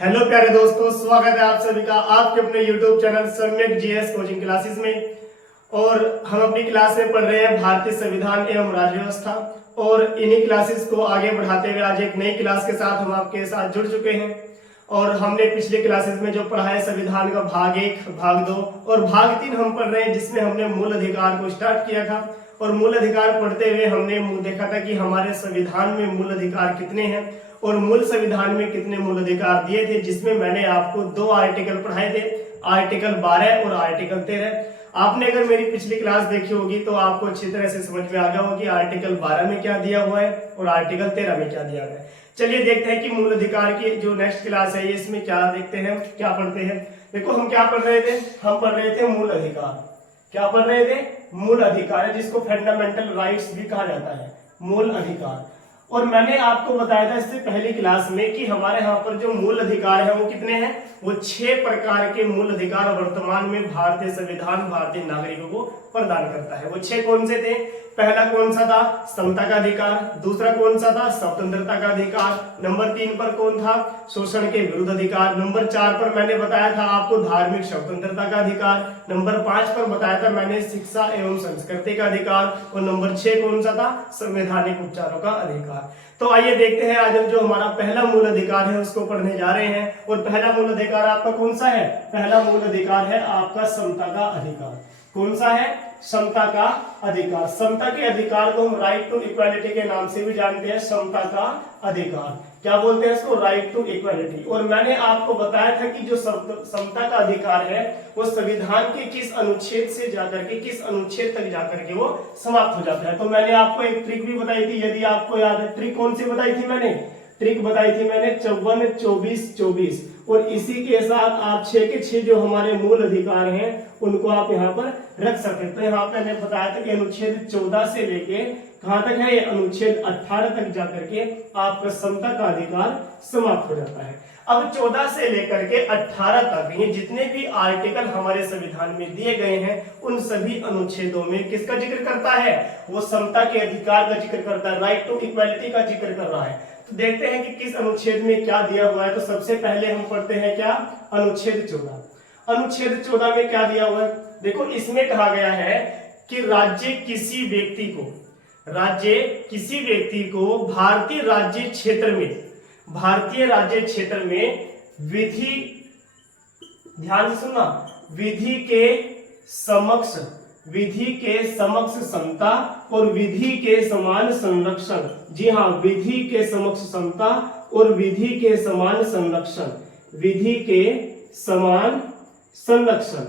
Hello प्यारे दोस्तों, स्वागत है आप सभी का आपके अपने YouTube चैनल सम्यक जीएस कोचिंग क्लासेस में। और हम अपनी क्लास में पढ़ रहे हैं भारतीय संविधान एवं राज्य व्यवस्था। और इन्हीं क्लासेस को आगे बढ़ाते हुए आज एक नई क्लास के साथ हम आपके साथ जुड़ चुके हैं। और हमने पिछले क्लासेस में जो पढ़ा है संविधान का भाग 1, भाग 2 और भाग 3 हम पढ़ रहे हैं, जिसमें हमने मूल अधिकार को स्टार्ट किया था। और मूल अधिकार पढ़ते हुए हमने देखा था कि हमारे संविधान में मूल अधिकार कितने हैं और मूल संविधान में कितने मूल अधिकार दिए थे, जिसमें मैंने आपको 2 आर्टिकल पढ़ाए थे, आर्टिकल 12 और आर्टिकल 13। आपने अगर मेरी पिछली क्लास देखी होगी तो आपको अच्छी तरह से समझ में आ गया होगा कि आर्टिकल 12 में क्या दिया हुआ है और आर्टिकल 13 में क्या दिया गया है। चलिए देखते हैं कि मूल अधिकार की जो नेक्स्ट क्लास है इसमें क्या देखते हैं, क्या पढ़ते हैं। देखो हम क्या पढ़ रहे थे, हम पढ़ रहे थे मूल अधिकार। क्या पढ़ रहे थे? मूल अधिकार, जिसको फंडामेंटल राइट्स भी कहा जाता है, मूल अधिकार। और मैंने आपको बताया था इससे पहली क्लास में कि हमारे यहाँ पर जो मूल अधिकार है वो कितने हैं, वो 6 प्रकार के मूल अधिकार वर्तमान में भारतीय संविधान भारतीय नागरिकों को प्रदान करता है। वो 6 कौन से थे? पहला कौन सा था? समता का अधिकार। दूसरा कौन सा था? स्वतंत्रता का अधिकार। नंबर 3 पर कौन था? शोषण के विरुद्ध अधिकार। नंबर 4 पर मैंने बताया था आपको धार्मिक स्वतंत्रता का अधिकार। नंबर 5 पर बताया था मैंने शिक्षा एवं संस्कृति का अधिकार। और नंबर 6 कौन सा था? संवैधानिक उपचारों का अधिकार। तो आइए देखते हैं आज हम जो हमारा पहला मूल अधिकार है उसको पढ़ने जा रहे हैं। और पहला मूल अधिकार आपका कौन सा है? पहला मूल अधिकार है आपका समता का अधिकार। कौन सा है? समता का अधिकार। समता के अधिकार को हम राइट टू इक्वालिटी के नाम से भी जानते हैं। समता का अधिकार क्या बोलते हैं इसको? Right to equality. और मैंने आपको बताया था कि जो समता का अधिकार है वो संविधान के किस अनुच्छेद से जाकर के किस अनुच्छेद तक जाकर के वो समाप्त हो जाता है। तो मैंने आपको एक ट्रिक भी बताई थी, यदि आपको याद है। ट्रिक कौन सी बताई थी मैंने? ट्रिक बताई थी मैंने 54, 24, 24। और इसी के साथ आप 6 के 6 जो हमारे मूल अधिकार हैं उनको आप यहाँ पर रख सकते हैं। तो यहाँ पे मैंने बताया था कि अनुच्छेद 14 से लेके कहां तक है? ये अनुच्छेद 18 तक जाकर के आपका समता का अधिकार समाप्त हो जाता है। अब 14 से लेकर के 18 तक ये जितने भी आर्टिकल हमारे संविधान में दिए गए हैं उन सभी अनुच्छेदों में किसका जिक्र करता है? वो समता के अधिकार का जिक्र करता है, राइट टू इक्वालिटी का जिक्र कर रहा है। तो देखते हैं कि किस अनुच्छेद में क्या दिया हुआ है। तो सबसे पहले हम पढ़ते हैं क्या? अनुच्छेद 14। अनुच्छेद 14 में क्या दिया हुआ है? देखो इसमें कहा गया है कि राज्य किसी व्यक्ति को भारतीय राज्य क्षेत्र में विधि, ध्यान से सुनना, विधि के समक्ष समता और विधि के समान संरक्षण। जी हाँ, विधि के समक्ष समता और विधि के समान संरक्षण, विधि के समान संरक्षण।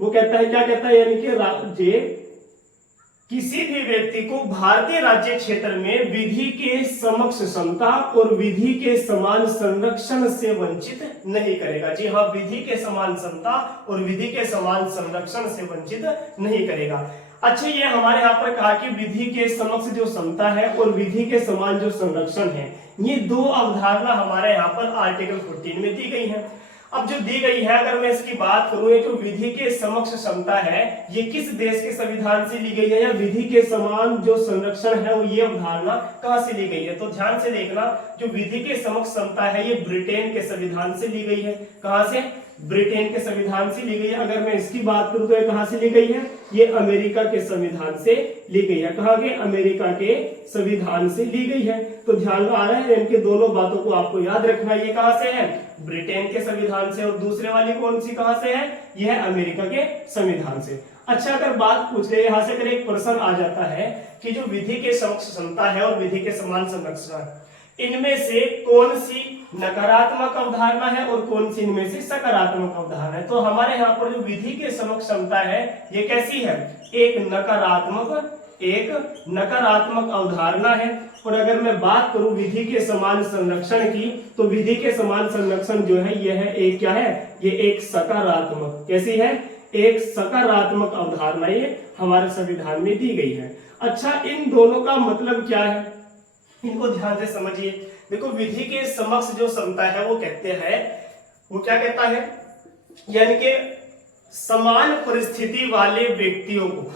वो कहता है, क्या कहता है? यानी कि राज्य किसी भी व्यक्ति को भारतीय राज्य क्षेत्र में विधि के समक्ष समता और विधि के समान संरक्षण से वंचित नहीं करेगा। जी हाँ, विधि के समान समता और विधि के समान संरक्षण से वंचित नहीं करेगा। अच्छा, ये हमारे यहाँ पर कहा कि विधि के समक्ष जो समता है और विधि के समान जो संरक्षण है, ये 2 अवधारणा हमारे यहाँ पर आर्टिकल 14 में दी गई है। अब जो दी गई है, अगर मैं इसकी बात करूं, ये जो विधि के समक्ष क्षमता है ये किस देश के संविधान से ली गई है, या विधि के समान जो संरक्षण है वो ये अवधारणा कहां से ली गई है? तो ध्यान से देखना, जो विधि के समक्ष क्षमता है ये ब्रिटेन के संविधान से ली गई है। कहां से? ब्रिटेन के संविधान से ली गई है। अगर मैं इसकी बात करूं तो ये कहां से ली गई है? ये अमेरिका के संविधान से ली गई है। कहां के? अमेरिका के संविधान से ली गई है। तो ध्यान आ रहा है, इनके दोनों बातों को आपको याद रखना। ये कहां से है? ब्रिटेन के संविधान से। और दूसरे वाली कौन सी कहां से है? यह है अमेरिका के संविधान से। अच्छा, अगर बात पूछ ले यहां से, अगर एक प्रश्न आ जाता है कि जो विधि के समक्ष क्षमता है और विधि के समान संरक्षण, इनमें से कौन सी नकारात्मक अवधारणा है और कौन सी इनमें से सकारात्मक अवधारणा है? तो हमारे यहाँ पर जो विधि के समक्ष क्षमता है ये कैसी है? एक नकारात्मक अवधारणा है। और अगर मैं बात करूं विधि के समान संरक्षण की, तो विधि के समान संरक्षण जो है यह है एक, क्या है? ये एक सकारात्मक, कैसी है? एक सकारात्मक अवधारणा ये हमारे संविधान में दी गई है। अच्छा, इन दोनों का मतलब क्या है? इनको ध्यान से समझिए। देखो, विधि के समक्ष जो समता है वो कहते हैं, वो क्या कहता है? यानी कि समान परिस्थिति वाले व्यक्तियों को,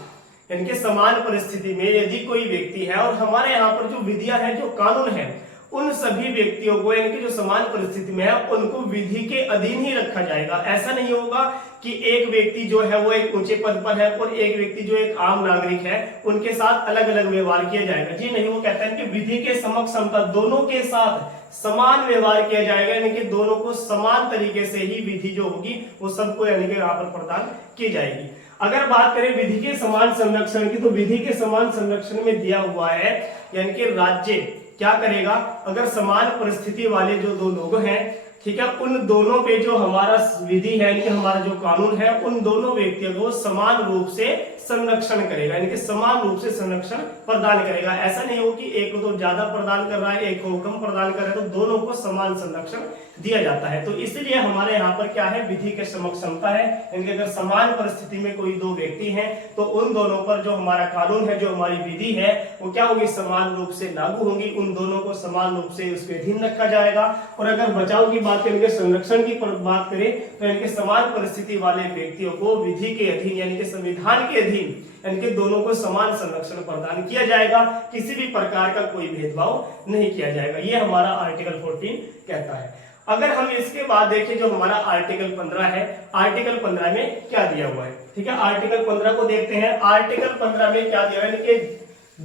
यानी कि समान परिस्थिति में यदि कोई व्यक्ति है, और हमारे यहाँ पर जो विधियां है, जो कानून है, उन सभी व्यक्तियों को यानी कि जो समान परिस्थिति में है उनको विधि के अधीन ही रखा जाएगा। ऐसा नहीं होगा कि एक व्यक्ति जो है वो एक ऊंचे पद पर है और एक व्यक्ति जो एक आम नागरिक है उनके साथ अलग अलग व्यवहार किया जाएगा। जी नहीं, वो कहता है कि विधि के समक्ष समता, दोनों के साथ समान व्यवहार किया जाएगा, यानी कि दोनों को समान तरीके से ही विधि जो होगी वो सबको यानी कि यहाँ पर प्रदान की जाएगी। अगर बात करें विधि के समान संरक्षण की, तो विधि के समान संरक्षण में दिया हुआ है यानी कि राज्य क्या करेगा, अगर समान परिस्थिति वाले जो दो लोग हैं, ठीक है, उन दोनों पे जो हमारा विधि है यानी कि हमारा जो कानून है उन दोनों व्यक्तियों को समान रूप से संरक्षण करेगा, यानी कि समान रूप से संरक्षण प्रदान करेगा। ऐसा नहीं हो कि एक को तो ज्यादा प्रदान कर रहा है, एक को कम प्रदान कर रहा है, तो दोनों को समान संरक्षण दिया जाता है। तो इसलिए हमारे यहाँ पर क्या है, विधि के समक्ष समता है, यानी कि अगर समान परिस्थिति में कोई दो व्यक्ति हैं तो उन दोनों पर जो हमारा कानून है, जो हमारी विधि है, वो क्या होगी, समान रूप से लागू होंगी, उन दोनों को समान रूप से उसके अधीन रखा जाएगा। और अगर बचाव की बात करें, संरक्षण की बात करें, तो यानी कि समान परिस्थिति वाले व्यक्तियों को विधि के अधीन यानी कि संविधान के अधीन यानी कि दोनों को समान संरक्षण प्रदान किया जाएगा, किसी भी प्रकार का कोई भेदभाव नहीं किया जाएगा। ये हमारा आर्टिकल 14 कहता है। अगर हम इसके बाद देखें जो हमारा आर्टिकल 15 है, आर्टिकल 15 में क्या दिया हुआ है, ठीक है, आर्टिकल 15 को देखते हैं। आर्टिकल 15 में क्या दिया है, यानी कि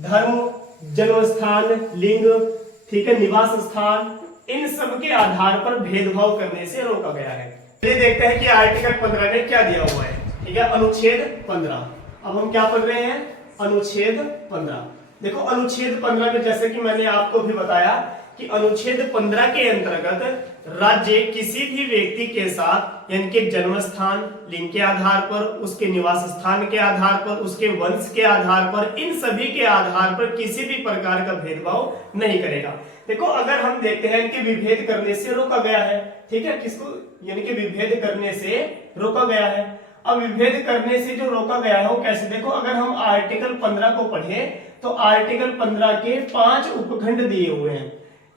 धर्म, जन्म स्थान, लिंग, ठीक है, निवास स्थान, इन सब के आधार पर भेदभाव करने से रोका गया है। चलिए देखते हैं कि आर्टिकल 15 में क्या दिया हुआ है, ठीक है, अनुच्छेद 15। अब हम क्या पढ़ रहे हैं, अनुच्छेद 15। देखो अनुच्छेद 15 में जैसे कि मैंने आपको भी बताया कि अनुच्छेद 15 के अंतर्गत राज्य किसी भी व्यक्ति के साथ यानी कि जन्म स्थान, लिंग के आधार पर, उसके निवास स्थान के आधार पर, उसके वंश के आधार पर, इन सभी के आधार पर किसी भी प्रकार का भेदभाव नहीं करेगा। देखो अगर हम देखते हैं कि विभेद करने से रोका गया है, ठीक है, किसको, यानी कि विभेद करने से रोका गया है। अब विभेद करने से जो रोका गया है वो कैसे, देखो अगर हम आर्टिकल 15 को पढ़ें तो आर्टिकल 15 के 5 उपखंड दिए हुए हैं।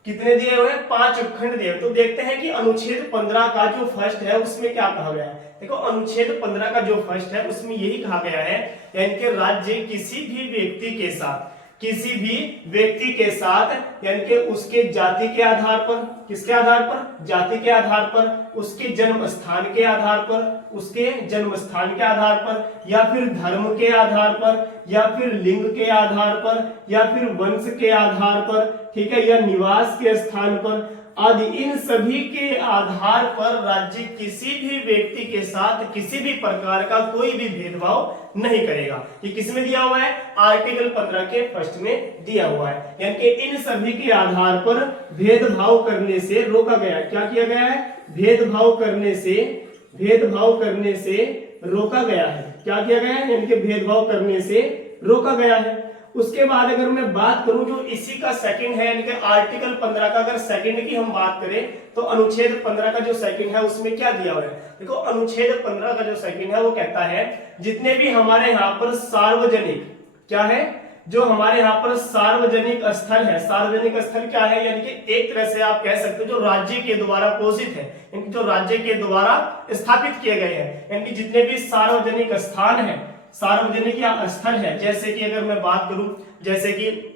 कितने दिए हुए हैं, 5 उपखंड दिए। तो देखते हैं कि अनुच्छेद 15 का जो फर्स्ट है उसमें क्या कहा गया है। देखो अनुच्छेद 15 का जो फर्स्ट है उसमें यही कहा गया है, यानी कि राज्य किसी भी व्यक्ति के साथ, किसी भी व्यक्ति के साथ, यानी कि उसके जाति के आधार पर, किसके आधार पर, जाति के आधार पर, उसके जन्म स्थान के आधार पर, उसके जन्म स्थान के आधार पर, या फिर धर्म के आधार पर, या फिर लिंग के आधार पर, या फिर वंश के आधार पर, ठीक है, या निवास के स्थान पर आदि, इन सभी के आधार पर राज्य किसी भी व्यक्ति के साथ किसी भी प्रकार का कोई भी भेदभाव नहीं करेगा। ये किसमें दिया हुआ है, आर्टिकल 15 के फर्स्ट में दिया हुआ है, यानी कि इन सभी के आधार पर भेदभाव करने से रोका गया। क्या किया गया है, भेदभाव करने से रोका गया है। क्या किया गया है, यानी कि भेदभाव करने से रोका गया है। उसके बाद अगर मैं बात करूं जो इसी का सेकंड है, यानी कि आर्टिकल 15 का अगर सेकंड की हम बात करें तो अनुच्छेद 15 का जो सेकंड है उसमें क्या दिया हुआ है। देखो अनुच्छेद 15 का जो सेकंड है वो कहता है जितने भी हमारे यहाँ पर सार्वजनिक, क्या है, जो हमारे यहाँ पर सार्वजनिक स्थल है, सार्वजनिक स्थल क्या है, यानी कि एक तरह से आप कह सकते हो जो राज्य के द्वारा पोषित है, यानी जो राज्य के द्वारा स्थापित किए गए हैं, यानी कि जितने भी सार्वजनिक स्थान है, सार्वजनिक या स्थल है, जैसे कि अगर मैं बात करूं, जैसे कि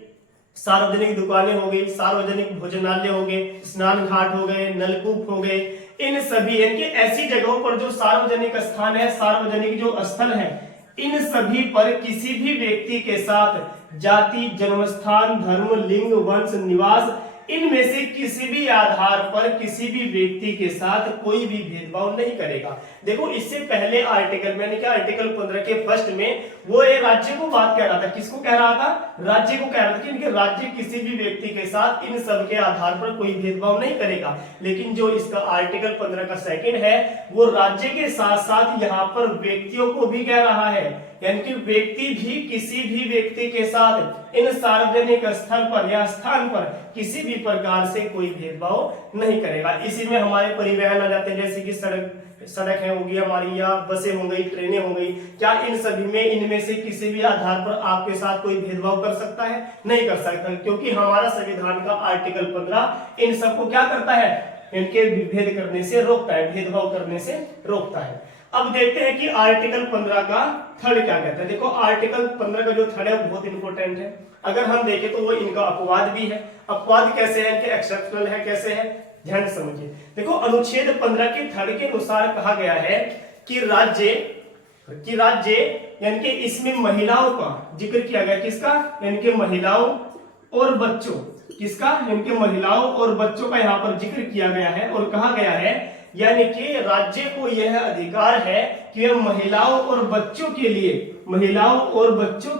सार्वजनिक दुकानें हो गई, सार्वजनिक भोजनालय हो गए, स्नान घाट हो गए, नलकूप हो गए, इन सभी यानी कि ऐसी जगहों पर जो सार्वजनिक स्थान है, सार्वजनिक जो स्थल है, इन सभी पर किसी भी व्यक्ति के साथ जाति, जन्मस्थान, धर्म, लिंग, वंश, निवास, इनमें से किसी भी आधार पर किसी भी व्यक्ति के साथ कोई भी भेदभाव नहीं करेगा। देखो इससे पहले आर्टिकल मैंने क्या, आर्टिकल 15 के फर्स्ट में वो ये राज्य को बात कह रहा था, किसको कह रहा था, राज्य को कह रहा था कि इनके राज्य किसी भी व्यक्ति के साथ इन सब के आधार पर कोई भेदभाव नहीं करेगा। लेकिन जो इसका आर्टिकल 15 का सेकंड है वो राज्य के साथ साथ यहाँ पर व्यक्तियों को भी कह रहा है, यानी कि व्यक्ति भी किसी भी व्यक्ति के साथ इन सार्वजनिक स्थल पर या स्थान पर किसी भी प्रकार से कोई भेदभाव नहीं करेगा। इसी में हमारे परिवहन आ जाते हैं, जैसे कि सड़क है होगी हमारी, या बसें हो गई, ट्रेनें हो गई, क्या इन सभी में इनमें से किसी भी आधार पर आपके साथ कोई भेदभाव कर सकता है, नहीं कर सकता, क्योंकि हमारा संविधान का आर्टिकल 15 इन सबको क्या करता है, इनके विभेद करने से रोकता है, भेदभाव करने से रोकता है। अब देखते हैं कि आर्टिकल 15 का थर्ड क्या कहता है। देखो आर्टिकल 15 का जो थर्ड है वो बहुत इंपॉर्टेंट है। अगर हम देखें तो वो इनका अपवाद भी है। अपवाद कैसे है, इनके एक्सेप्शनल है, कैसे है, ध्यान से समझिए। देखो अनुच्छेद 15 के थर्ड के अनुसार कहा गया है कि राज्य यानी कि इसमें महिलाओं का जिक्र किया गया, किसका, यानी कि महिलाओं और बच्चों, किसका, यानी कि महिलाओं और बच्चों का यहाँ पर जिक्र किया गया है और कहा गया है यानी कि राज्य को यह अधिकार है कि वह महिलाओं और बच्चों के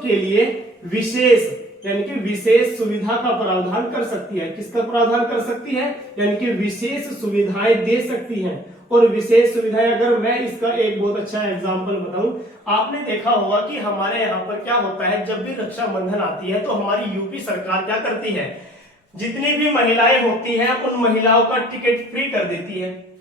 लिए विशेष यानी कि विशेष सुविधा का प्रावधान कर सकती है। किसका प्रावधान कर सकती है, यानी कि विशेष सुविधाएं दे सकती है। और विशेष सुविधाएं, अगर मैं इसका एक बहुत अच्छा एग्जांपल बताऊं, आपने देखा होगा कि हमारे यहाँ पर क्या होता है, जब भी रक्षाबंधन आती है तो हमारी यूपी सरकार क्या करती है, जितनी भी महिलाएं होती हैं उन महिलाओं का टिकट फ्री कर देती है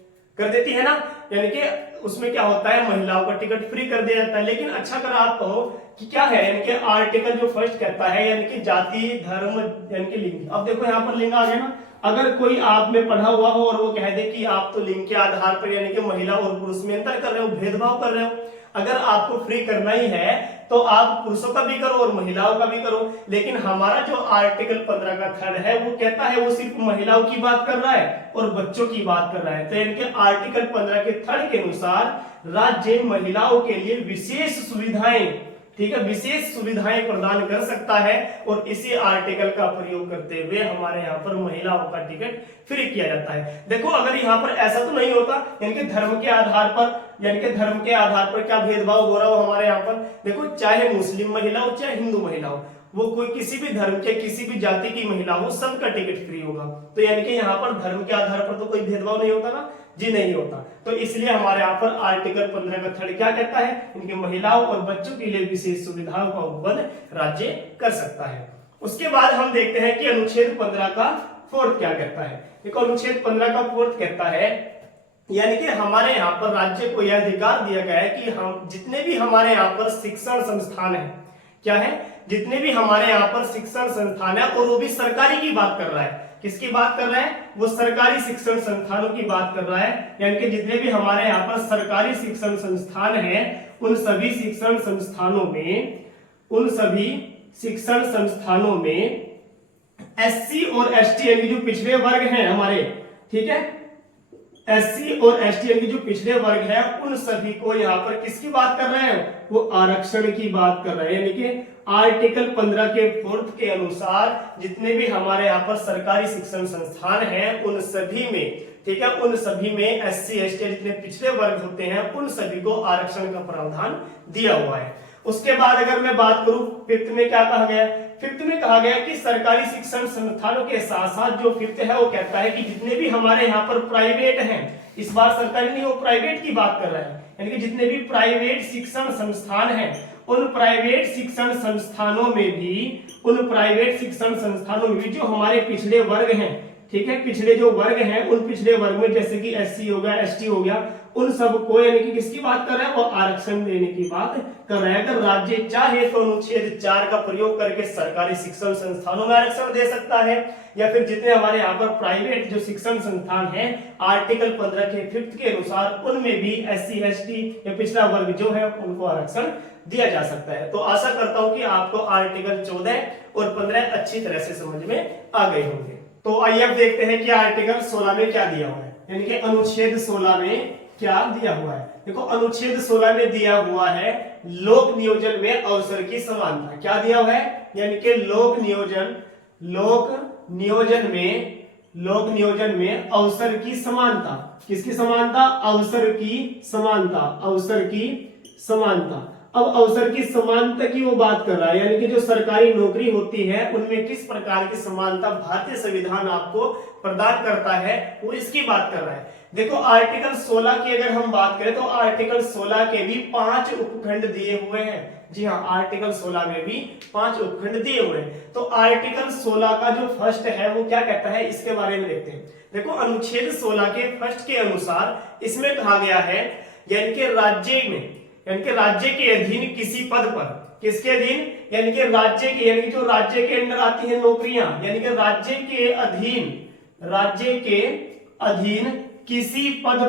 ना। यानी कि उसमें क्या होता है, महिलाओं का टिकट फ्री कर दिया जाता है। लेकिन अच्छा अगर आप कहो कि क्या है, यानी कि आर्टिकल जो फर्स्ट कहता है यानी कि जाति धर्म यानी कि लिंग। अब देखो यहाँ पर लिंग आ गया ना। अगर कोई आप में पढ़ा हुआ हो और वो कह दे कि आप तो लिंग के आधार पर यानी कि महिला और पुरुष में अंतर कर रहे हो, भेदभाव कर रहे हो। अगर आपको फ्री करना ही है तो आप पुरुषों का भी करो और महिलाओं का भी करो। लेकिन हमारा जो आर्टिकल 15 का थर्ड है वो कहता है, वो सिर्फ महिलाओं की बात कर रहा है और बच्चों की बात कर रहा है। तो यानी कि आर्टिकल 15 के थर्ड के अनुसार राज्य महिलाओं के लिए विशेष सुविधाएं, ठीक है, विशेष सुविधाएं प्रदान कर सकता है। और इसी आर्टिकल का प्रयोग करते हुए हमारे यहाँ पर महिलाओं का टिकट फ्री किया जाता है। देखो अगर यहाँ पर ऐसा तो नहीं होता, यानी कि धर्म के आधार पर क्या भेदभाव हो रहा हो हमारे यहाँ पर। देखो चाहे मुस्लिम महिला हो चाहे हिंदू महिला हो, वो कोई किसी भी धर्म के किसी भी जाति की महिला हो, सबका टिकट फ्री होगा। तो यानी कि यहाँ पर धर्म के आधार पर तो कोई भेदभाव नहीं होता ना जी, नहीं होता। तो इसलिए हमारे यहाँ पर आर्टिकल 15 का थर्ड क्या कहता है, इनकी महिलाओं और बच्चों के लिए विशेष सुविधाओं का उपबंध राज्य कर सकता है। उसके बाद हम देखते हैं कि अनुच्छेद 15 का फोर्थ क्या कहता है। देखो अनुच्छेद 15 का फोर्थ कहता है यानी कि हमारे यहाँ पर राज्य को यह अधिकार दिया गया है कि हम जितने भी हमारे यहाँ पर शिक्षण संस्थान है, क्या है, जितने भी हमारे यहाँ पर शिक्षण संस्थान है, और वो भी सरकारी की बात कर रहा है। किसकी बात कर रहा है, वो सरकारी शिक्षण संस्थानों की बात कर रहा है। यानी कि जितने भी हमारे यहाँ पर सरकारी शिक्षण संस्थान है उन सभी शिक्षण संस्थानों में एससी और एसटी यानी जो पिछड़े वर्ग हैं हमारे, ठीक है, एससी और एसटी यानी जो पिछड़े वर्ग है उन सभी को यहाँ पर किसकी बात कर रहे हैं, वो आरक्षण की बात कर रहे हैं। यानी कि आर्टिकल 15 के फोर्थ के अनुसार जितने भी हमारे यहाँ पर सरकारी शिक्षण संस्थान हैं उन सभी में, ठीक है, उन सभी में एससी एसटी जितने पिछड़े वर्ग होते हैं उन सभी को आरक्षण का प्रावधान दिया हुआ है। उसके बाद अगर मैं बात करूं फिफ्थ में क्या कहा गया, फिफ्थ में कहा गया कि सरकारी शिक्षण संस्थानों के साथ साथ जो फिफ्थ है वो कहता है कि जितने भी हमारे यहाँ पर प्राइवेट हैं, इस बार सरकारी नहीं, वो प्राइवेट की बात कर रहा है, यानी कि जितने भी प्राइवेट शिक्षण संस्थान हैं उन प्राइवेट शिक्षण संस्थानों में भी जो हमारे पिछड़े वर्ग हैं, ठीक है, पिछड़े जो वर्ग हैं उन पिछड़े वर्ग में जैसे कि एससी हो गया एसटी हो गया, उन सबको यानी कि किसकी बात कर रहा है, वो आरक्षण देने की बात कर रहा है। अगर राज्य चाहे तो अनुच्छेद 4 का प्रयोग करके सरकारी शिक्षण संस्थानों में आरक्षण दे सकता है, या फिर जितने हमारे यहाँ पर प्राइवेट जो शिक्षण संस्थान हैं आर्टिकल 15 के फिफ्थ के अनुसार उनमें भी एससी एसटी या पिछड़ा वर्ग जो है उनको आरक्षण दिया जा सकता है। तो आशा करता हूं कि आपको आर्टिकल 14 और 15 अच्छी तरह से समझ में आ गए होंगे। तो आइए अब देखते हैं कि आर्टिकल 16 में क्या दिया हुआ है, यानी कि अनुच्छेद 16 में क्या दिया हुआ है। देखो अनुच्छेद 16 में दिया हुआ है लोक नियोजन में अवसर की समानता। क्या दिया हुआ है, यानी कि लोक नियोजन में अवसर की समानता। किसकी समानता, अवसर की समानता। अब अवसर की समानता की वो बात कर रहा है, यानी कि जो सरकारी नौकरी होती है उनमें किस प्रकार की समानता भारतीय संविधान आपको प्रदान करता है, वो इसकी बात कर रहा है। देखो आर्टिकल 16 की अगर हम बात करें तो आर्टिकल 16 के भी 5 उपखंड दिए हुए हैं। जी हाँ, आर्टिकल 16 में भी 5 उपखंड दिए हुए हैं। तो आर्टिकल 16 का जो फर्स्ट है वो क्या कहता है, इसके बारे में देखते हैं। देखो अनुच्छेद 16 के फर्स्ट के अनुसार इसमें कहा गया है यानी कि राज्य के अधीन किसी पद पर, किसके अधीन, यानी कि राज्य के, यानी कि जो राज्य के अंदर आती है नौकरियां, यानी कि राज्य के अधीन किसी पद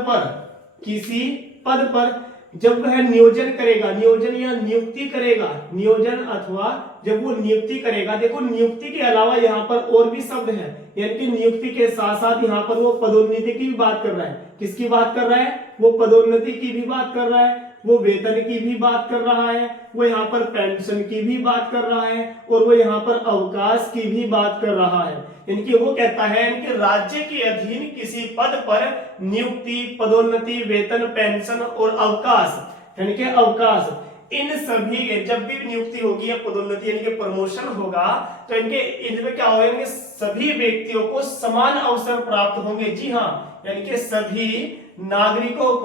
पर जब वह नियोजन करेगा, नियोजन या नियुक्ति करेगा, नियोजन अथवा जब वो नियुक्ति करेगा, देखो नियुक्ति के अलावा यहाँ पर और भी शब्द है, यानी कि नियुक्ति के साथ साथ यहाँ पर वो पदोन्नति की भी बात कर रहा है। किसकी बात कर रहा है? वो पदोन्नति की भी बात कर रहा है, वो वेतन की भी बात कर रहा है, वो यहाँ पर पेंशन की भी बात कर रहा है, और वो यहाँ पर अवकाश की भी बात कर रहा है। इनकी वो कहता है इनके राज्य के अधीन किसी पद पर नियुक्ति, पदोन्नति, वेतन, पेंशन और अवकाश, यानी कि अवकाश, इन सभी जब भी नियुक्ति होगी या पदोन्नति यानी कि प्रमोशन होगा तो इनमें क्या होगा? इनके सभी व्यक्तियों को समान अवसर प्राप्त होंगे। जी हाँ, यानी कि सभी नागरिकों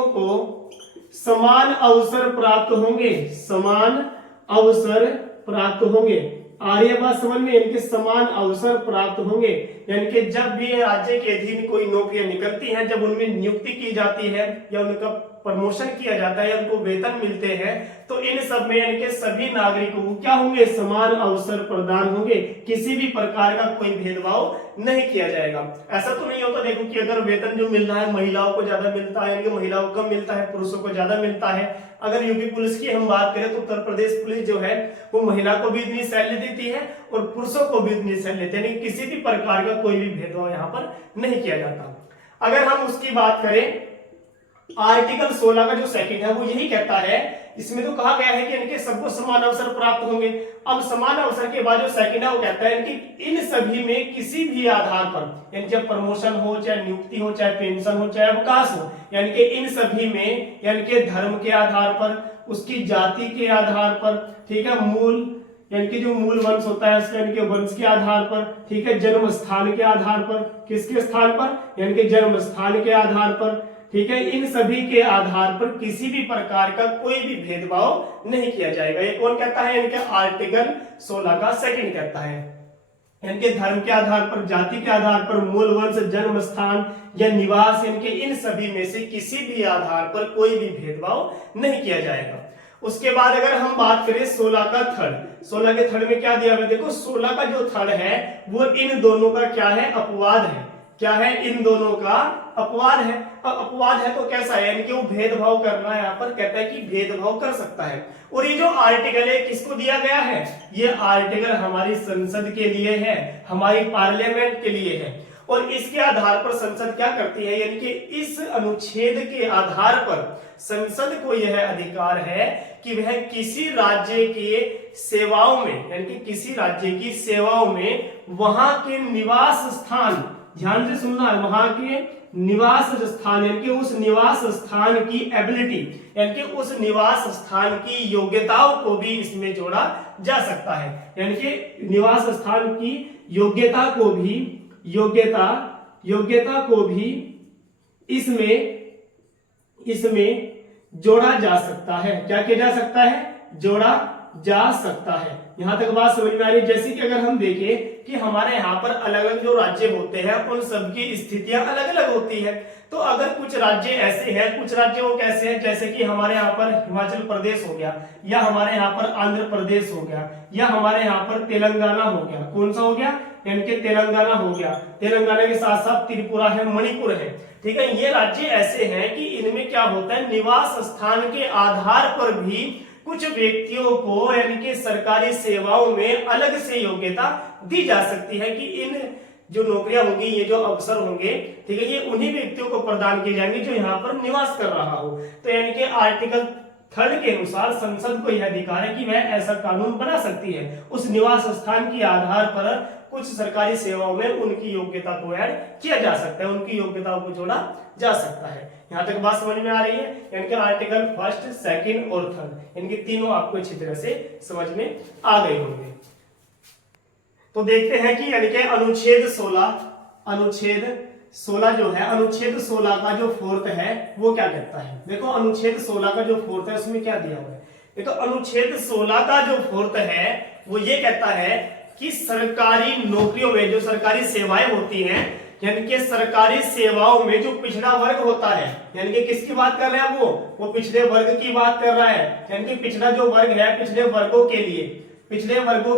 को समान अवसर प्राप्त होंगे, समान अवसर प्राप्त होंगे। आ रही है बात समझ में? यानी कि समान अवसर प्राप्त होंगे, यानी कि जब भी राज्य के अधीन कोई नौकरियां निकलती हैं, जब उनमें नियुक्ति की जाती है या उनका प्रमोशन किया जाता है या उनको वेतन मिलते हैं, तो इन सब में यानी कि सभी नागरिकों को क्या होंगे? समान अवसर प्रदान होंगे, किसी भी प्रकार का कोई भेदभाव नहीं किया जाएगा। ऐसा तो नहीं होता देखो कि अगर वेतन जो मिल रहा है महिलाओं को ज्यादा मिलता है, यानी कि महिलाओं को कम मिलता है, पुरुषों को ज्यादा मिलता है। अगर यूपी पुलिस की हम बात करें तो उत्तर प्रदेश पुलिस जो है वो महिला को भी इतनी सैलरी देती है और पुरुषों को भी इतनी सैलरी देती है, यानी किसी भी प्रकार का कोई भी भेदभाव यहाँ पर नहीं किया जाता। अगर हम उसकी बात करें आर्टिकल 16 का जो सेकंड है वो यही कहता है, इसमें तो कहा गया है कि इनके सबको समान अवसर प्राप्त होंगे। अब समान अवसर के बाद जो सेकंड है वो कहता है कि इन सभी में किसी भी आधार पर, यानी चाहे प्रमोशन हो, चाहे नियुक्ति हो, चाहे पेंशन हो, चाहे अवकाश हो, यानी कि इन सभी में यानी कि धर्म के आधार पर, उसकी जाति के आधार पर, ठीक है, मूल यानी कि जो मूल वंश होता है उसके यानी कि वंश के आधार पर, ठीक है, जन्म स्थान के आधार पर, किसके स्थान पर? यानी कि जन्म स्थान के आधार पर, ठीक है, इन सभी के आधार पर किसी भी प्रकार का कोई भी भेदभाव नहीं किया जाएगा। ये कौन कहता है? इनके आर्टिकल 16 का सेकंड कहता है। इनके धर्म के आधार पर, जाति के आधार पर, मूल वंश, जन्म स्थान या निवास, इनके इन सभी में से किसी भी आधार पर कोई भी भेदभाव नहीं किया जाएगा। उसके बाद अगर हम बात करें 16 का थर्ड, 16 के थर्ड में क्या दिया हुआ? देखो 16 का जो थर्ड है वो इन दोनों का क्या है? अपवाद है। क्या है? इन दोनों का अपवाद है। अब अपवाद है तो कैसा है? यानी कि वो भेदभाव करना है, यहाँ पर कहता है कि भेदभाव कर सकता है। और ये जो आर्टिकल है किसको दिया गया है? ये आर्टिकल हमारी संसद के लिए है, हमारी पार्लियामेंट के लिए है। और इसके आधार पर संसद क्या करती है? यानी कि इस अनुच्छेद के आधार पर संसद को यह अधिकार है कि वह किसी राज्य के सेवाओं में, यानी कि किसी राज्य की सेवाओं में वहां के निवास स्थान, ध्यान से सुनना है, वहां के निवास स्थान यानी कि उस निवास स्थान की एबिलिटी, यानी कि उस निवास स्थान की योग्यताओं को भी इसमें जोड़ा जा सकता है। यानी कि निवास स्थान की योग्यता को भी इसमें जोड़ा जा सकता है। क्या किया जा सकता है? जोड़ा जा सकता है। यहां तक बात समझ में आ रही है? जैसे कि अगर हम देखें कि हमारे यहाँ पर अलग अलग जो राज्य होते हैं उन सबकी स्थितियां अलग अलग होती है। तो अगर कुछ राज्य ऐसे हैं, कुछ राज्य वो कैसे हैं, जैसे कि हमारे यहाँ पर हिमाचल प्रदेश हो गया, या हमारे यहाँ पर आंध्र प्रदेश हो गया, या हमारे यहाँ पर तेलंगाना हो गया। कौन सा हो गया? यानी कि तेलंगाना हो गया। तेलंगाना के साथ साथ त्रिपुरा है, मणिपुर है, ठीक है। ये राज्य ऐसे हैं कि इनमें क्या होता है, निवास स्थान के आधार पर भी कुछ व्यक्तियों को यानी कि सरकारी सेवाओं में अलग से योग्यता दी जा सकती है कि इन जो नौकरियां होंगी, ये जो अवसर होंगे, ठीक है, ये उन्हीं व्यक्तियों को प्रदान किए जाएंगे जो यहाँ पर निवास कर रहा हो। तो यानी कि आर्टिकल 3 के अनुसार संसद को यह अधिकार है कि वह ऐसा कानून बना सकती है, उस निवास स्थान के आधार पर कुछ सरकारी सेवाओं में उनकी योग्यता को ऐड किया जा सकता है, उनकी योग्यताओं को जोड़ा जा सकता है। यहां तक बात समझ में आ रही है? यानी कि आर्टिकल 1, 2 और 3 इनके तीनों आपको अच्छी तरह से समझ में आ गए होंगे। तो देखते हैं कि यानी कि अनुच्छेद 16 जो है, अनुच्छेद 16 का जो 4th है वो क्या कहता है? देखो अनुच्छेद 16 का जो 4th है उसमें क्या दिया हुआ है? देखो अनुच्छेद 16 का जो 4th है वो ये कहता है कि सरकारी नौकरियों में जो सरकारी सेवाएं होती हैं, यानी कि सरकारी सेवाओं में जो पिछड़ा वर्ग होता है, यानी कि किसकी बात कर रहे हैं वो पिछड़े वर्ग की बात कर रहा है। यानी कि पिछड़ा जो वर्ग है, पिछड़े वर्गों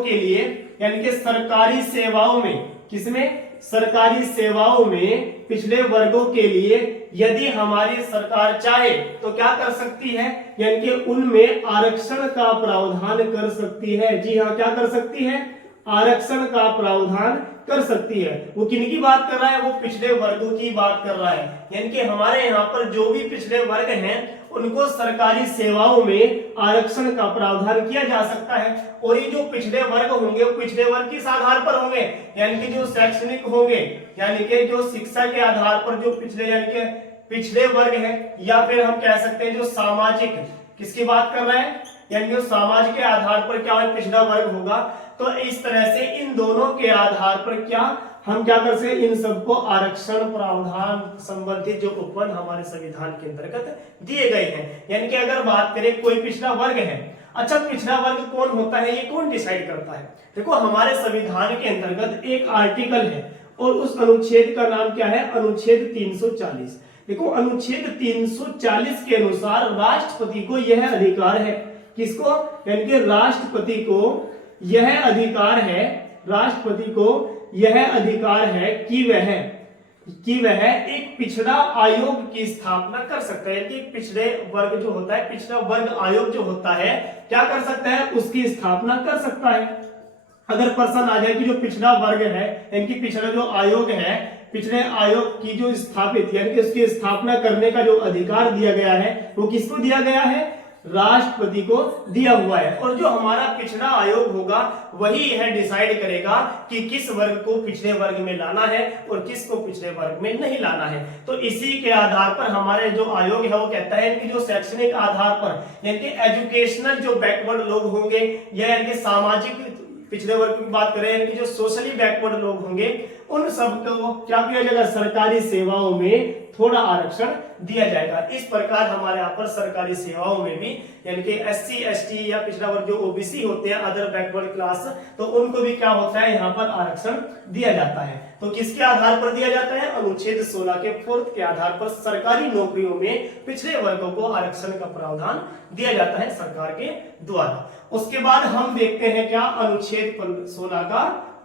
के लिए यानी कि सरकारी सेवाओं में, किसमें? सरकारी सेवाओं में पिछड़े वर्गों के लिए यदि हमारी सरकार चाहे तो क्या कर सकती है, यानी कि उनमें आरक्षण का प्रावधान कर सकती है। जी हाँ, क्या कर सकती है, आरक्षण का प्रावधान कर सकती है। वो किन की बात कर रहा है, वो पिछड़े वर्गों की बात कर रहा है। यानी कि हमारे यहाँ पर जो भी पिछड़े वर्ग हैं उनको सरकारी सेवाओं में आरक्षण का प्रावधान किया जा सकता है। और ये जो पिछड़े वर्ग होंगे वो पिछड़े वर्ग किस आधार पर होंगे, यानी कि जो शैक्षणिक होंगे, यानी कि जो शिक्षा के आधार पर जो पिछड़े यानी कि पिछड़े वर्ग है, या फिर हम कह सकते हैं जो सामाजिक, किसकी बात कर रहे हैं, यानी कि समाज के आधार पर क्या पिछड़ा वर्ग होगा। तो इस तरह से इन दोनों के आधार पर क्या हम क्या कर सकते, इन सबको आरक्षण प्रावधान संबंधित जो उपबंध हमारे संविधान के अंतर्गत दिए गए हैं। यानी कि अगर बात करें कोई पिछड़ा वर्ग है, अच्छा पिछड़ा वर्ग कौन होता है, ये कौन डिसाइड करता है। देखो हमारे संविधान के अंतर्गत एक आर्टिकल है और उस अनुच्छेद का नाम क्या है, अनुच्छेद 340। देखो अनुच्छेद 340 के अनुसार राष्ट्रपति को यह अधिकार है, किसको, यानी कि राष्ट्रपति को यह अधिकार है, राष्ट्रपति को यह अधिकार है कि वह एक पिछड़ा आयोग की स्थापना कर सकता है। कि पिछड़े वर्ग जो होता है, पिछड़ा वर्ग आयोग जो होता है क्या कर सकता है, उसकी स्थापना कर सकता है। अगर प्रश्न आ जाए कि जो पिछड़ा वर्ग है, यानी कि पिछड़ा जो आयोग है, पिछड़े आयोग की जो स्थापित यानी कि उसकी स्थापना करने का जो अधिकार दिया गया है वो किसको दिया गया है, राष्ट्रपति को दिया हुआ है। और जो हमारा पिछड़ा आयोग होगा वही यह डिसाइड करेगा कि किस वर्ग को पिछड़े वर्ग में लाना है और किसको पिछड़े वर्ग में नहीं लाना है। तो इसी के आधार पर हमारे जो आयोग है वो कहता है कि जो शैक्षणिक आधार पर यानी कि एजुकेशनल जो बैकवर्ड लोग होंगे या यानी कि सामाजिक पिछड़े वर्ग की बात करें, यानी कि जो सोशली बैकवर्ड लोग होंगे उन सबको क्या किया जाएगा, सरकारी सेवाओं में थोड़ा आरक्षण दिया जाएगा। इस प्रकार हमारे यहाँ पर सरकारी सेवाओं में भी यानी कि SC ST या पिछड़ा वर्ग जो OBC होते हैं, अदर बैकवर्ड क्लास, तो उनको भी क्या होता है यहाँ पर आरक्षण दिया जाता है। तो किसके आधार पर दिया जाता है, अनुच्छेद 16 के 4th के आधार पर सरकारी नौकरियों में पिछड़े वर्गों को आरक्षण का प्रावधान दिया जाता है सरकार के द्वारा। उसके बाद हम देखते हैं क्या अनुच्छेद 16 का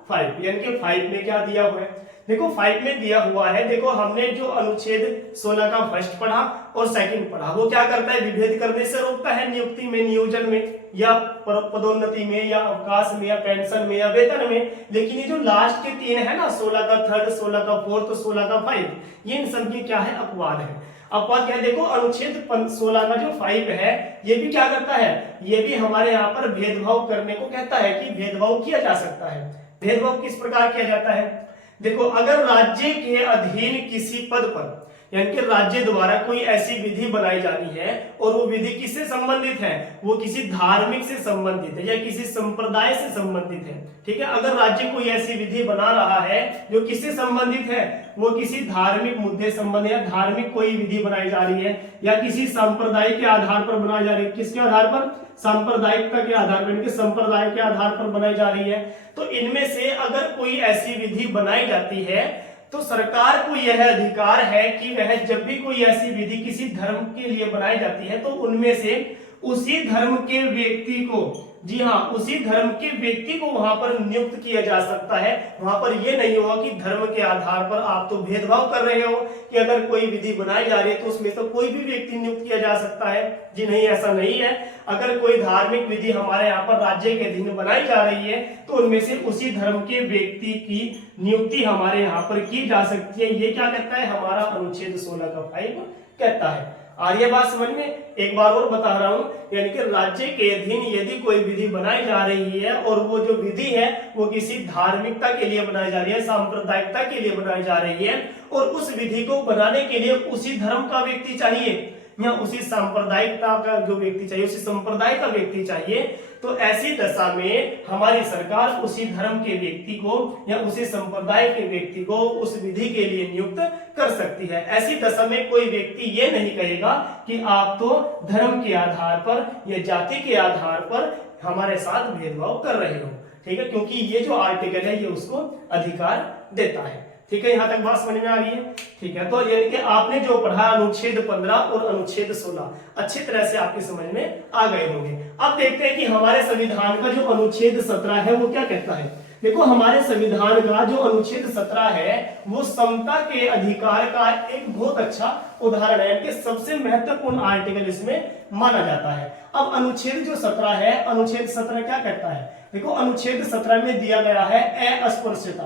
5, यानी कि 5 में क्या दिया हुआ है। देखो 5 में दिया हुआ है, देखो हमने जो अनुच्छेद 16 का फर्स्ट पढ़ा और सेकंड पढ़ा, वो क्या करता है, विभेद करने से रोकता है नियुक्ति में, नियोजन में या पदोन्नति में या अवकाश में या पेंशन में या वेतन में। लेकिन ये जो लास्ट के 3 है ना, 16 का 3rd, 16 का 4th, 16 का 5, ये इन सब की क्या है, अपवाद है। अपवाद क्या है, देखो अनुच्छेद 16 का जो 5 है ये भी क्या करता है, ये भी हमारे यहाँ पर भेदभाव करने को कहता है कि भेदभाव किया जा सकता है। भेदभाव किस प्रकार किया जाता है, देखो अगर राज्य के अधीन किसी पद पर यानी कि राज्य द्वारा कोई ऐसी विधि बनाई जानी है और वो विधि किससे संबंधित है, वो किसी धार्मिक से संबंधित है या किसी संप्रदाय से संबंधित है। ठीक है, अगर राज्य कोई ऐसी विधि बना रहा है जो किससे संबंधित है, वो किसी धार्मिक मुद्दे संबंधित या धार्मिक कोई विधि बनाई जा रही है या किसी संप्रदाय के आधार पर बनाई जा रही है, किसके आधार पर, सांप्रदायिकता के आधार पर, संप्रदाय के आधार पर बनाई जा रही है। तो इनमें से अगर कोई ऐसी विधि बनाई जाती है तो सरकार को यह अधिकार है कि वह जब भी कोई ऐसी विधि किसी धर्म के लिए बनाई जाती है तो उनमें से उसी धर्म के व्यक्ति को, जी हाँ, उसी धर्म के व्यक्ति को वहां पर नियुक्त किया जा सकता है। वहां पर यह नहीं होगा कि धर्म के आधार पर आप तो भेदभाव कर रहे हो कि अगर कोई विधि बनाई जा रही है तो उसमें तो कोई भी व्यक्ति नियुक्त किया जा सकता है। जी नहीं, ऐसा नहीं है। अगर कोई धार्मिक विधि हमारे यहाँ पर राज्य के अधीन बनाई जा रही है तो उनमें से उसी धर्म के व्यक्ति की नियुक्ति हमारे यहाँ पर की जा सकती है। ये क्या कहता है, हमारा अनुच्छेद 16 का 5 कहता है। आ रही है बात समझ में? एक बार और बता रहा हूं, यानी कि राज्य के अधीन यदि कोई विधि बनाई जा रही है और वो जो विधि है वो किसी धार्मिकता के लिए बनाई जा रही है, सांप्रदायिकता के लिए बनाई जा रही है और उस विधि को बनाने के लिए उसी धर्म का व्यक्ति चाहिए या उसी सांप्रदायिकता का जो व्यक्ति चाहिए, उसी संप्रदाय का व्यक्ति चाहिए, तो ऐसी दशा में हमारी सरकार उसी धर्म के व्यक्ति को या उसी संप्रदाय के व्यक्ति को उस विधि के लिए नियुक्त कर सकती है। ऐसी दशा में कोई व्यक्ति ये नहीं कहेगा कि आप तो धर्म के आधार पर या जाति के आधार पर हमारे साथ भेदभाव कर रहे हो। ठीक है, क्योंकि ये जो आर्टिकल है ये उसको अधिकार देता है। ठीक है, यहां तक बात समझ में आ रही है? ठीक है, तो यानी कि आपने जो पढ़ा अनुच्छेद 15 और अनुच्छेद 16 अच्छी तरह से आपकी समझ में आ गए होंगे। अब देखते हैं कि हमारे संविधान का जो अनुच्छेद 17 है वो क्या कहता है। देखो हमारे संविधान का जो अनुच्छेद 17 है वो समता के अधिकार का एक बहुत अच्छा उदाहरण है कि सबसे महत्वपूर्ण आर्टिकल इसमें माना जाता है। अब अनुच्छेद जो 17 है, अनुच्छेद 17 क्या कहता है? देखो अनुच्छेद 17 में दिया गया है अस्पृश्यता।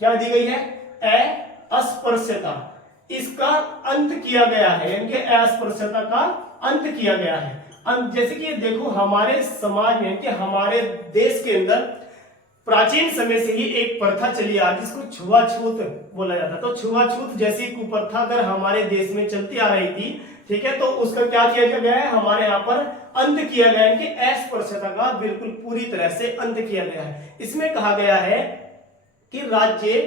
क्या दी गई है? अस्पृश्यता। इसका अंत किया गया है, यानी कि अस्पृश्यता का अंत किया गया है। जैसे कि देखो हमारे समाज में कि हमारे देश के अंदर प्राचीन समय से ही एक प्रथा चली आ रही जिसको छुआछूत बोला जाता है। तो छुआछूत जैसी कुप्रथा अगर हमारे देश में चलती आ रही थी, ठीक है, तो उसका क्या किया गया है? हमारे यहाँ पर अंत किया गया है कि अस्पृश्यता का बिल्कुल पूरी तरह से अंत किया गया है। इसमें कहा गया है कि राज्य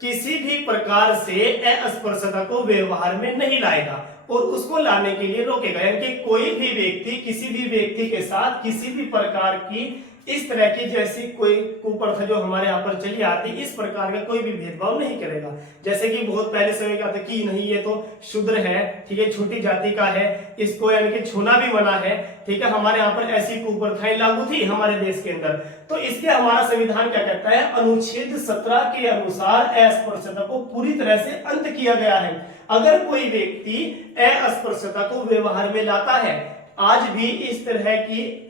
किसी भी प्रकार से अस्पृश्यता को व्यवहार में नहीं लाएगा और उसको लाने के लिए रोकेगा, यानी कि कोई भी व्यक्ति किसी भी व्यक्ति के साथ किसी भी प्रकार की इस तरह की जैसी कोई कुप्रथा जो हमारे यहाँ पर चली आती, इस प्रकार का कोई भी भेदभाव नहीं करेगा। जैसे कि बहुत पहले समय का था कि नहीं ये तो शूद्र है, ठीक है, छोटी जाति का है, इसको यानी कि छूना भी मना है, ठीक है, हमारे यहाँ पर ऐसी कुप्रथाएं लागू थी हमारे देश के अंदर। तो इसके हमारा संविधान क्या कहता है? अनुच्छेद 17 के अनुसार अस्पृश्यता को पूरी तरह से अंत किया गया है। अगर कोई व्यक्ति अस्पृश्यता को व्यवहार में लाता है, आज भी इस तरह की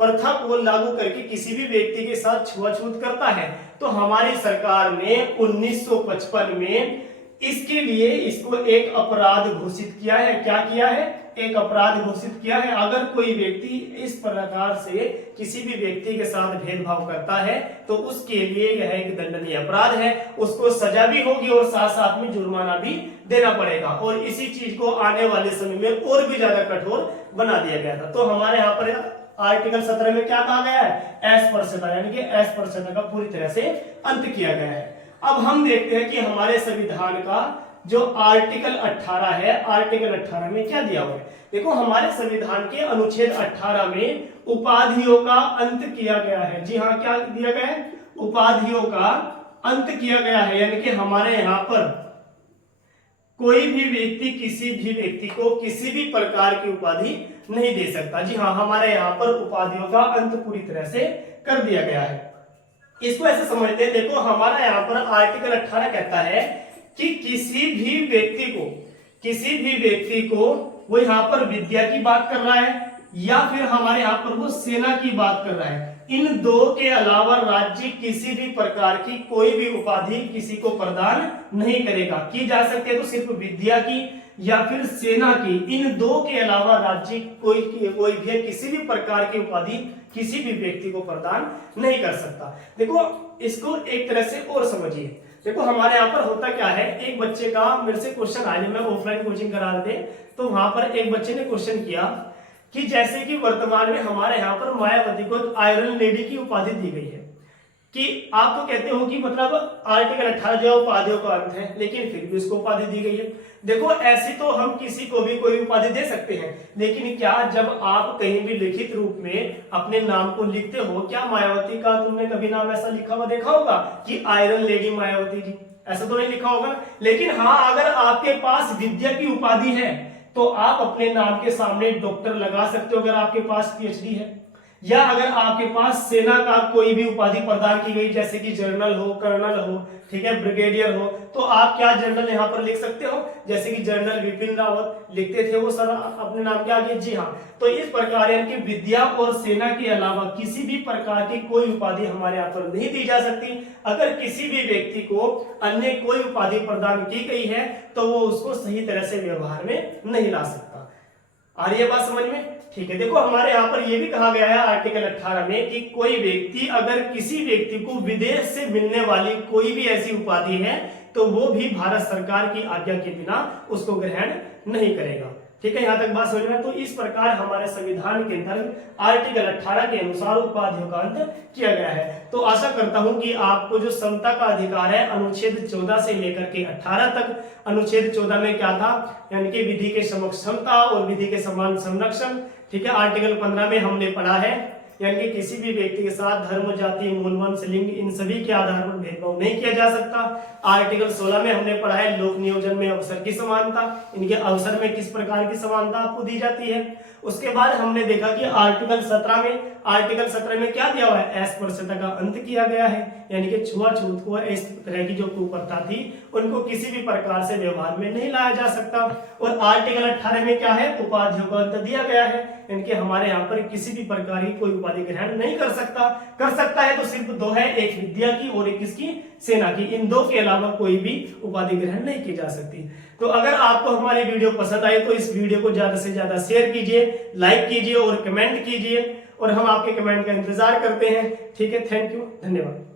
प्रथा को लागू करके किसी भी व्यक्ति के साथ छुआछूत करता है, तो हमारी सरकार ने 1955 में इसके लिए इसको एक अपराध घोषित किया है। क्या किया है? एक अपराध घोषित किया है। अगर कोई व्यक्ति इस प्रकार से किसी भी व्यक्ति के साथ भेदभाव करता है तो उसके लिए यह एक दंडनीय अपराध है, उसको सजा भी होगी और साथ साथ में जुर्माना भी देना पड़ेगा। और इसी चीज को आने वाले समय में और भी ज्यादा कठोर बना दिया गया था। तो हमारे यहाँ पर आर्टिकल 17 में क्या कहा गया है? अस्पृश्यता, यानी कि अस्पृश्यता का पूरी तरह से अंत किया गया है। अब हम देखते हैं कि हमारे संविधान का जो आर्टिकल 18 है, आर्टिकल 18 में क्या दिया हुआ है? देखो हमारे संविधान के अनुच्छेद 18 में उपाधियों का अंत किया गया है। जी हाँ, क्या दिया गया है? उपाधियों का अंत किया गया है, यानी कि हमारे यहाँ पर कोई भी व्यक्ति किसी भी व्यक्ति को किसी भी प्रकार की उपाधि नहीं दे सकता। जी हाँ, हमारे यहाँ पर उपाधियों का अंत पूरी तरह से कर दिया गया है। इसको ऐसे समझते हैं, देखो हमारा यहाँ पर आर्टिकल 18 कहता है कि किसी भी व्यक्ति को वो यहाँ पर विद्या की बात कर रहा है या फिर हमारे यहाँ पर वो सेना की बात कर रहा है, इन दो के अलावा राज्य किसी भी प्रकार की कोई भी उपाधि किसी को प्रदान नहीं करेगा। की जा सकती है तो सिर्फ विद्या की या फिर सेना की, इन दो के अलावा राज्य कोई भी किसी भी प्रकार की उपाधि किसी भी व्यक्ति को प्रदान नहीं कर सकता। देखो इसको एक तरह से और समझिए। देखो हमारे यहाँ पर होता क्या है, एक बच्चे का मेरे से क्वेश्चन आया, मैं ऑफलाइन कोचिंग करा रहे थे, तो वहां पर एक बच्चे ने क्वेश्चन किया कि जैसे कि वर्तमान में हमारे यहाँ पर मायावती को आयरन लेडी की उपाधि दी गई है, कि आप तो कहते हो कि मतलब आर्टिकल 18 जो उपाधियों का अंत है, लेकिन फिर भी उसको उपाधि दी गई है। देखो ऐसी तो हम किसी को भी कोई उपाधि दे सकते हैं, लेकिन क्या जब आप कहीं भी लिखित रूप में अपने नाम को लिखते हो, क्या मायावती का तुमने कभी नाम ऐसा लिखा हुआ देखा होगा कि आयरन लेडी मायावती जी? ऐसा तो नहीं लिखा होगा। लेकिन हाँ, अगर आपके पास विद्या की उपाधि है तो आप अपने नाम के सामने डॉक्टर लगा सकते हो अगर आपके पास पीएचडी है, या अगर आपके पास सेना का कोई भी उपाधि प्रदान की गई जैसे कि जनरल हो, कर्नल हो, ठीक है, ब्रिगेडियर हो, तो आप क्या जनरल यहाँ पर लिख सकते हो, जैसे कि जनरल विपिन रावत लिखते थे वो सर अपने नाम के आगे। जी हाँ, तो इस प्रकार यानी विद्या और सेना के अलावा किसी भी प्रकार की कोई उपाधि हमारे यहाँ पर नहीं दी जा सकती। अगर किसी भी व्यक्ति को अन्य कोई उपाधि प्रदान की गई है तो वो उसको सही तरह से व्यवहार में नहीं ला सकता। आ रही है बात समझ में? ठीक है। देखो हमारे यहाँ पर यह भी कहा गया है आर्टिकल 18 में कि कोई व्यक्ति अगर किसी व्यक्ति को विदेश से मिलने वाली कोई भी ऐसी उपाधि है तो वो भी भारत सरकार की आज्ञा के बिना उसको ग्रहण नहीं करेगा। ठीक है, यहाँ तक बात समझ में? तो इस प्रकार हमारे संविधान के अंतर्गत आर्टिकल 18 के अनुसार उपाधियों का अंत किया गया है। तो आशा करता हूं कि आपको जो समता का अधिकार है अनुच्छेद 14 से लेकर के 18 तक, अनुच्छेद 14 में क्या था, यानी कि विधि के समक्ष समता और विधि के समान संरक्षण। ठीक है, आर्टिकल 15 में हमने पढ़ा है यानी कि किसी भी व्यक्ति के साथ धर्म, जाति, मूल, वंश, लिंग इन सभी के आधार पर भेदभाव नहीं किया जा सकता। आर्टिकल 16 में हमने पढ़ा है लोक नियोजन में अवसर की समानता, इनके अवसर में किस प्रकार की समानता आपको दी जाती है। उसके बाद हमने देखा कि आर्टिकल 17 में क्या दिया हुआ है, अस्पृश्यता का अंत किया गया है, यानी कि छुआछूत को, इस तरह की जो कुप्रथा थी उनको किसी भी प्रकार से व्यवहार में नहीं लाया जा सकता। और आर्टिकल 18 में क्या है, उपाधियों का अंत दिया गया है, इनके हमारे यहाँ पर किसी भी प्रकार की कोई उपाधि ग्रहण नहीं कर सकता। कर सकता है तो सिर्फ दो है, एक विद्या की और एक किसकी, सेना की। इन दो के अलावा कोई भी उपाधि ग्रहण नहीं की जा सकती। तो अगर आपको हमारी वीडियो पसंद आई तो इस वीडियो को ज्यादा से ज्यादा शेयर कीजिए, लाइक कीजिए और कमेंट कीजिए, और हम आपके कमेंट का इंतजार करते हैं। ठीक है, थैंक यू, धन्यवाद।